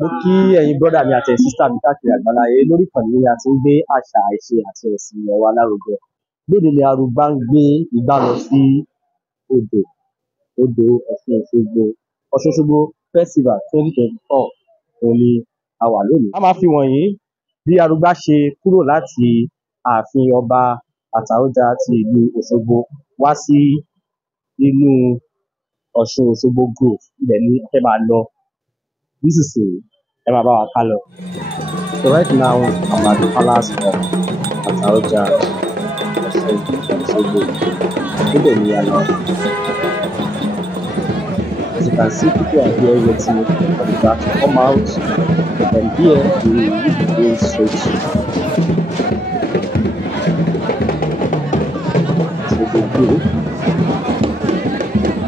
Mo kí ẹ̀yin brọ́dà mi àti sísítà mi káàkiri àgbáláyé lórí ìkànnì ni a ti ń gbé àṣà, ìṣe àti ẹ̀sìn ilẹ̀ wa lárugẹ. Lónìí ni Arugbá ń gbé igbá lọ sí odò Ọ̀ṣun Òṣogbo. Ọ̀ṣun Òṣogbo Festival 2024 òun ni a wà lónìí. A máa fi wọ̀nyí bí Arugbá ṣe kúrò láti ààfin ọba Àtàọ́jà ti ìlú Òṣogbo wá sí inú Ọ̀ṣun Òṣogbo Grove. Ibẹ̀ ni ẹ máa lọ nísinsìnyí. Ẹ máa bá wa ká lọ. So right now I'm at the palace of Àtàọ́jà Ọ̀ṣun Òṣogbo. Níbẹ̀ ni a lọ. As you can see, people are here waiting for the car to come out. And here we will be going straight to the group,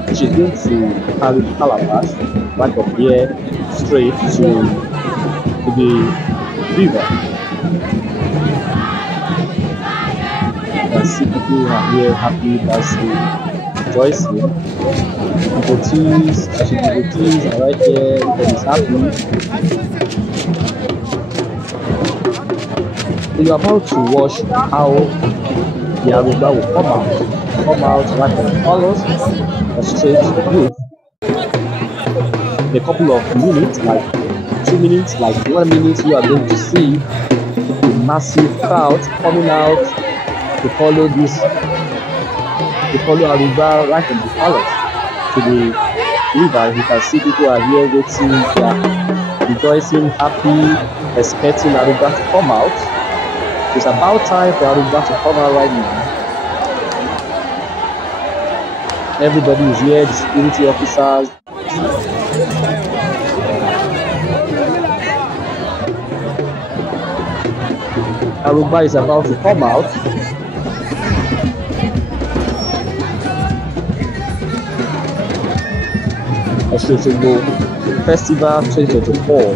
which is going to carry the calabash right up here straight to the river. You can see people are here happy, dancing, rejoicing. Devotees are right here, everybody's happy. You're about to watch how the Arugbá will come out right from the palace and straight to the group. In a couple of minutes, like 2 minutes, like 1 minute, you are going to see the massive crowd coming out to follow Arugbá right from the palace to the river. You can see people are here waiting, they are rejoicing, happy, expecting Arugbá to come out. It's about time for Arugbá to come out right now. Everybody is here, the security officers. Arugbá is about to come out. Ọ̀ṣun Òṣogbo Festival 2024.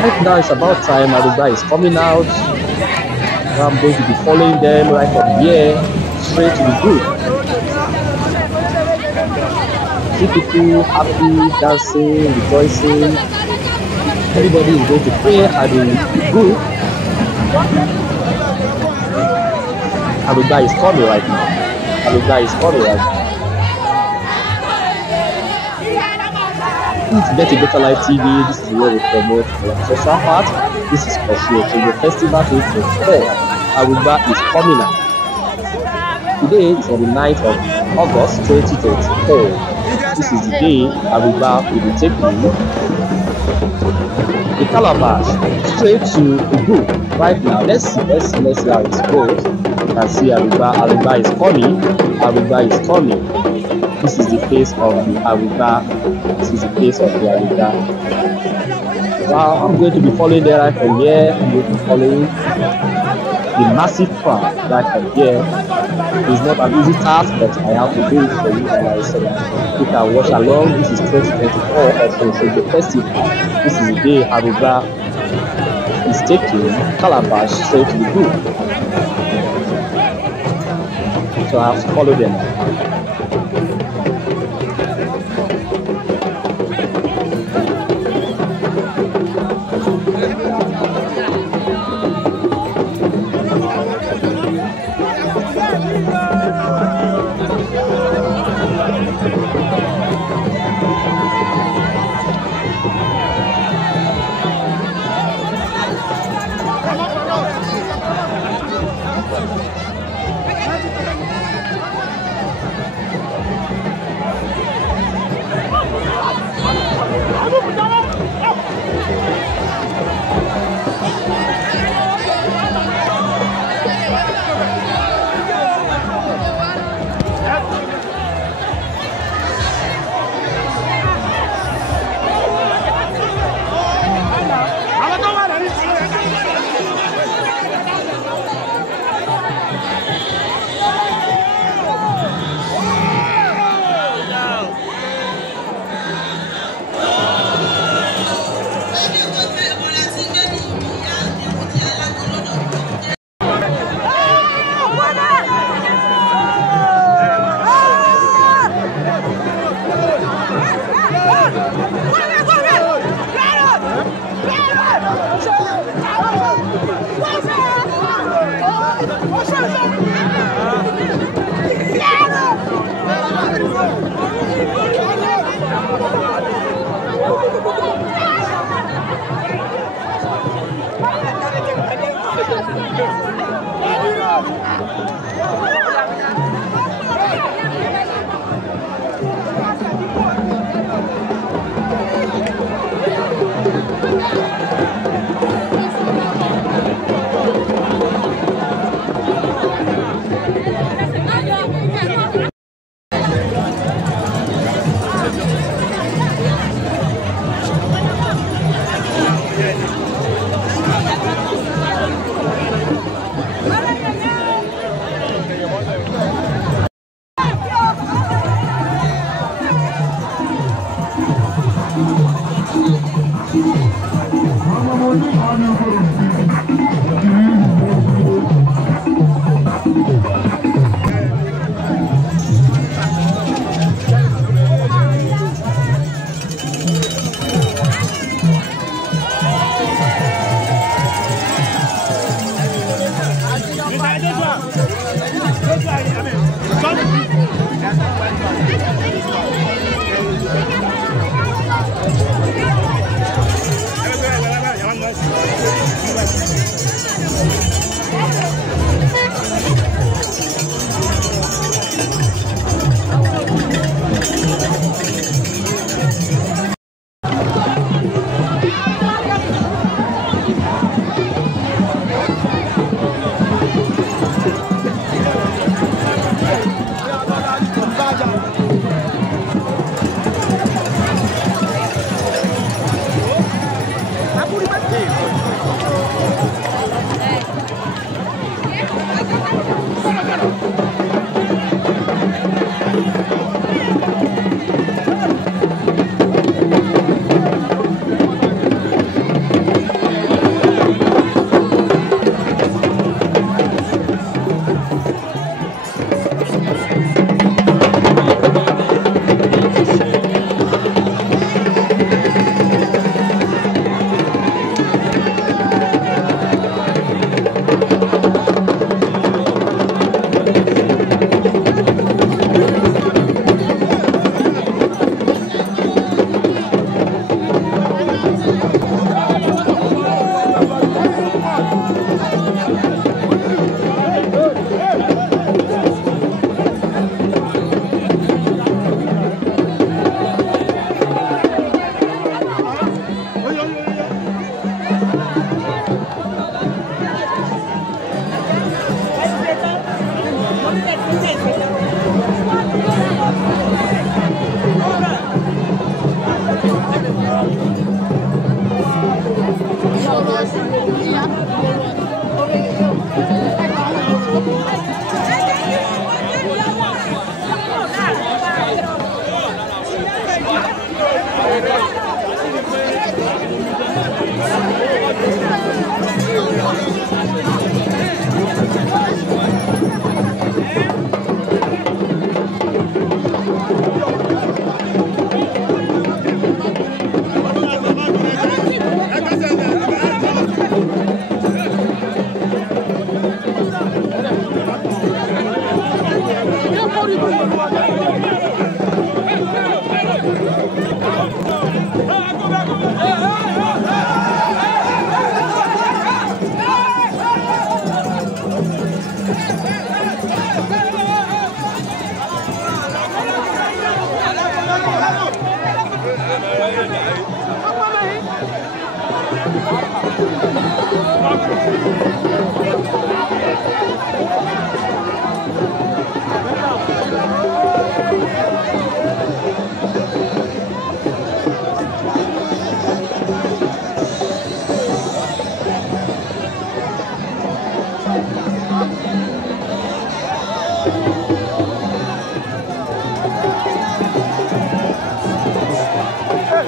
Right now it's about time Arugbá is coming out. Now I'm going to be following them right from here straight to the group. See people happy, dancing, rejoicing. Everybody is going to pray at the group. Arugbá is coming right now. Arugbá is coming right now. It's Get a Better Life TV. This is where we promote the social part. This is Ọ̀ṣun Òṣogbo Festival 2024. Arugbá is coming out. Today is on the 9th of August 2024. This is the day Arugbá will be taking the calabash straight to the group right now. Let's see how it goes. You can see Arugbá is coming. Arugbá is coming. This is the face of the Arugbá. This is the face of the Arugbá. Wow, I'm going to be following there right from here. I'm going to be following the massive crowd right from here. It's not an easy task, but I have to do it for you guys so that you can watch along. This is 2024 Ọ̀ṣun Òṣogbo Festival. This is the day Arugbá is taking calabash straight to the group. So I have to follow them.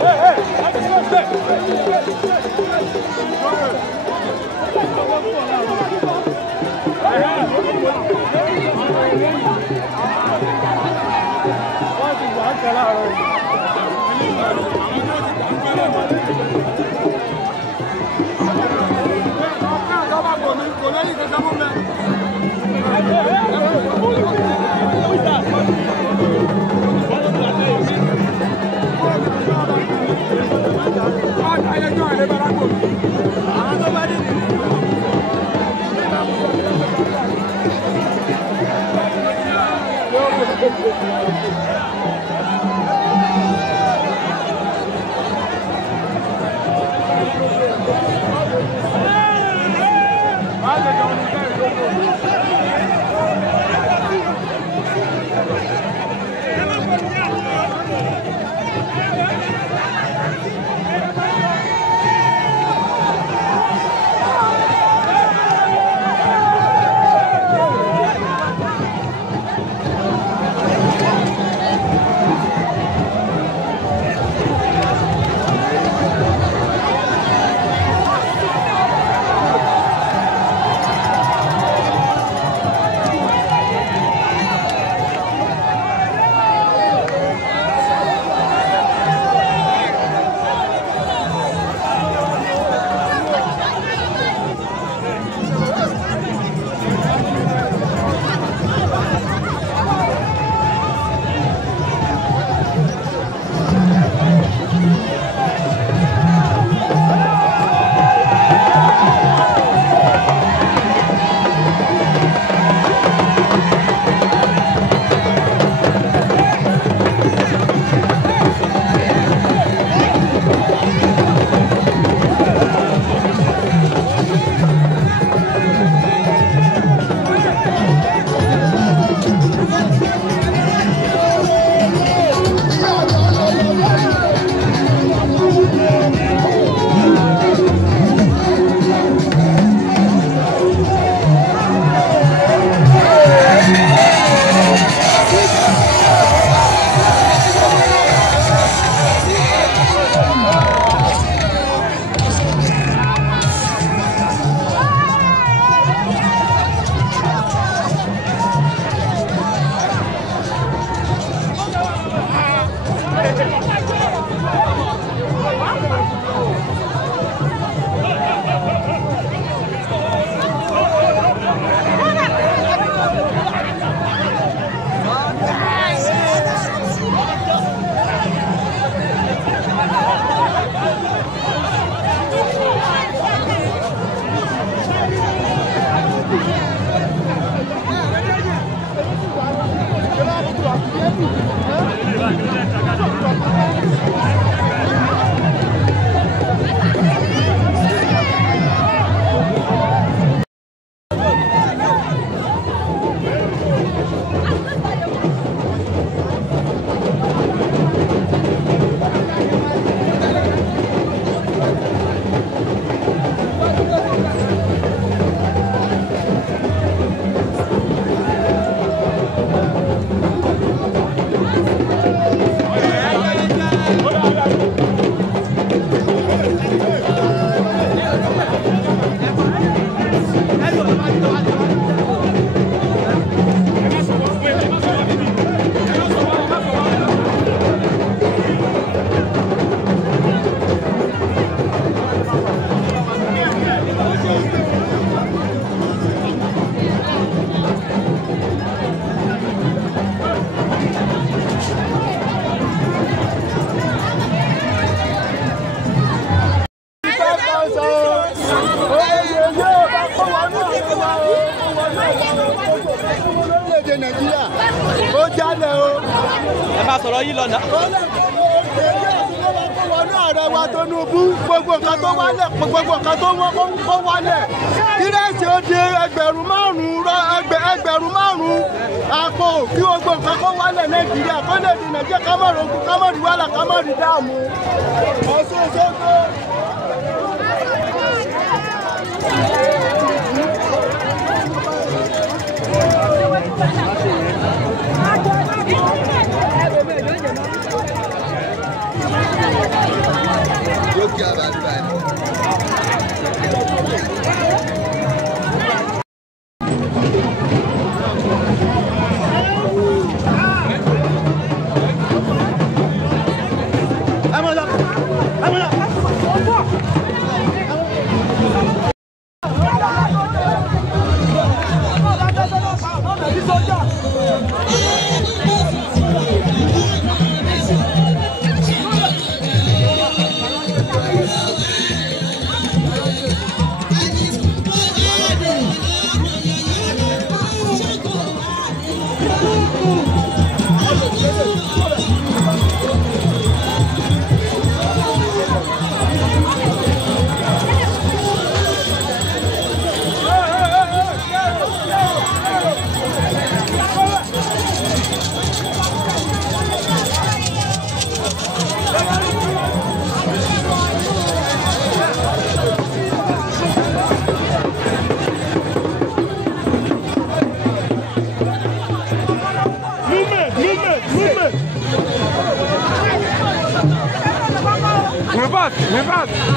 Hey! máa sọ̀rọ̀ yín lọ́nà. Ààrẹ wa Tinubu gbogbo nǹkan tó wálẹ̀ gbogbo nǹkan tó wọ́n kó wálẹ̀ kírẹ́sì ó di ẹgbẹ̀rún márùn-ún àpò kí gbogbo nǹkan kó wálẹ̀ Nàìjíríà kó lè di Nàìjíríà ká má rí wàhálà ká má rí dààmú. Ọ̀ṣun Òṣogbo. We're back.